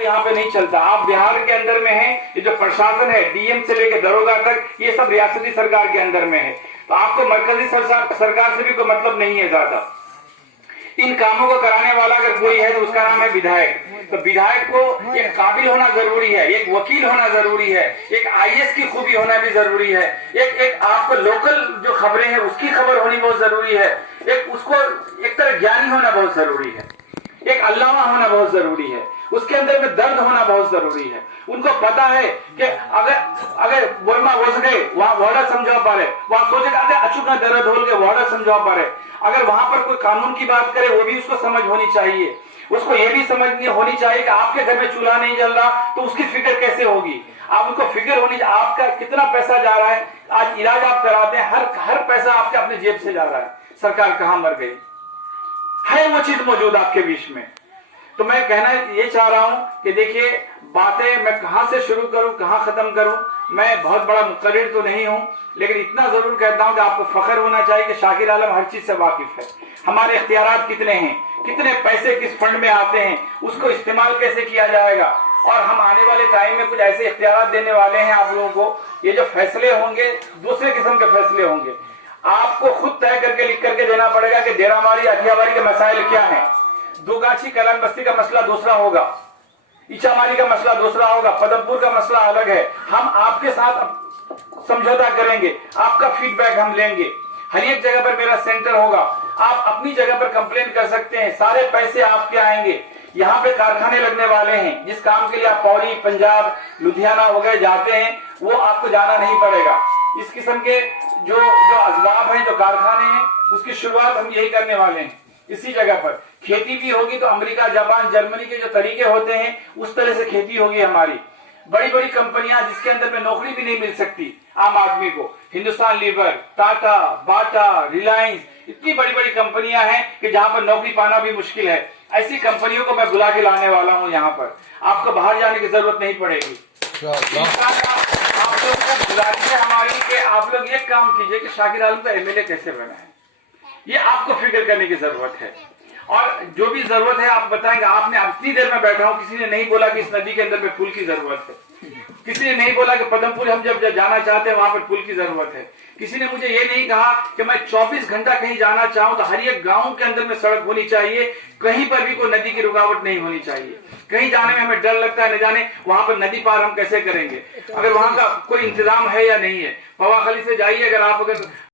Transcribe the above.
यहाँ पे नहीं चलता। आप बिहार के अंदर में हैं, ये जो प्रशासन है डीएम से लेकर दरोगा तक, ये सब रियासती सरकार के अंदर में है। तो आपको मरकजी सरकार से भी कोई मतलब नहीं है ज्यादा। इन कामों को कराने वाला अगर कोई है तो उसका नाम है विधायक। तो विधायक को एक काबिल होना जरूरी है, एक वकील होना जरूरी है, एक आईएएस की खूबी होना भी जरूरी है, एक आपको लोकल जो खबरें हैं उसकी खबर होनी बहुत जरूरी है, एक उसको एक तरह ज्ञानी होना बहुत जरूरी है, एक अल्लामा होना बहुत जरूरी है, उसके अंदर में दर्द होना बहुत जरूरी है। उनको पता है कि अगर बोलमा हो सके वहां वर्डा समझा पा रहे, वहां सोचे अगर अचूका दर्द हो के वर्डा समझा पा रहे, अगर वहां पर कोई कानून की बात करे वो भी उसको समझ होनी चाहिए। उसको ये भी समझ होनी चाहिए कि आपके घर में चूल्हा नहीं जल रहा तो उसकी फिक्र कैसे होगी। आप उनको फिक्र होनी चाहिए आपका कितना पैसा जा रहा है, आज इलाज आप कराते हैं, हर पैसा आपके अपने जेब से जा रहा है, सरकार कहां मर गई है, वो चीज मौजूद आपके बीच में। तो मैं कहना ये चाह रहा हूं कि देखिए बातें मैं कहां से शुरू करूं कहां खत्म करूं, मैं बहुत बड़ा मुकर्रिर तो नहीं हूं, लेकिन इतना जरूर कहता हूं कि आपको फख्र होना चाहिए कि शाकिर आलम हर चीज से वाकिफ है। हमारे इख्तियारात कितने हैं, कितने पैसे किस फंड में आते हैं, उसको इस्तेमाल कैसे किया जाएगा, और हम आने वाले टाइम में कुछ ऐसे इख्तियारात देने वाले हैं आप लोगों को। ये जो फैसले होंगे दूसरे किस्म के फैसले होंगे, आपको खुद तय करके लिख करके देना पड़ेगा कि डेरामारी अठियाबारी के मसाइल क्या है, दोगाछी कलान बस्ती का मसला दूसरा होगा, इचामारी का मसला दूसरा होगा, पदमपुर का मसला अलग है। हम आपके साथ समझौता करेंगे, आपका फीडबैक हम लेंगे, हर एक जगह पर मेरा सेंटर होगा, आप अपनी जगह पर कंप्लेन कर सकते हैं, सारे पैसे आपके आएंगे। यहाँ पे कारखाने लगने वाले हैं, जिस काम के लिए आप पौड़ी पंजाब लुधियाना वगैरह जाते हैं वो आपको जाना नहीं पड़ेगा। इस किस्म के जो असबाब हैं, जो कारखाने हैं, उसकी शुरुआत हम यही करने वाले हैं। इसी जगह पर खेती भी होगी तो अमेरिका जापान जर्मनी के जो तरीके होते हैं उस तरह से खेती होगी हमारी। बड़ी बड़ी कंपनियां जिसके अंदर में नौकरी भी नहीं मिल सकती आम आदमी को, हिंदुस्तान लीवर, टाटा, बाटा, रिलायंस, इतनी बड़ी बड़ी कंपनियां हैं कि जहां पर नौकरी पाना भी मुश्किल है। ऐसी कंपनियों को मैं बुला के लाने वाला हूं यहाँ पर, आपको बाहर जाने की जरूरत नहीं पड़ेगी। आप लोग को गुजारिश है हमारी कि आप लोग ये काम कीजिए कि शाकिर आलम का एमएलए कैसे बना है, ये आपको फिक्र करने की जरूरत है। और जो भी जरूरत है आप बताएंगे। आपने इतनी देर में बैठा हूं, किसी ने नहीं बोला कि इस नदी के अंदर में पुल की जरूरत है, किसी ने नहीं बोला कि पदमपुर हम जब जाना चाहते हैं वहां पर पुल की जरूरत है, किसी ने मुझे ये नहीं कहा कि मैं 24 घंटा कहीं जाना चाहूं तो हर एक गांव के अंदर में सड़क होनी चाहिए, कहीं पर भी कोई नदी की रुकावट नहीं होनी चाहिए। कहीं जाने में हमें डर लगता है, न जाने वहां पर नदी पार हम कैसे करेंगे, अगर वहां का कोई इंतजाम है या नहीं है। पवाखली से जाइए अगर आप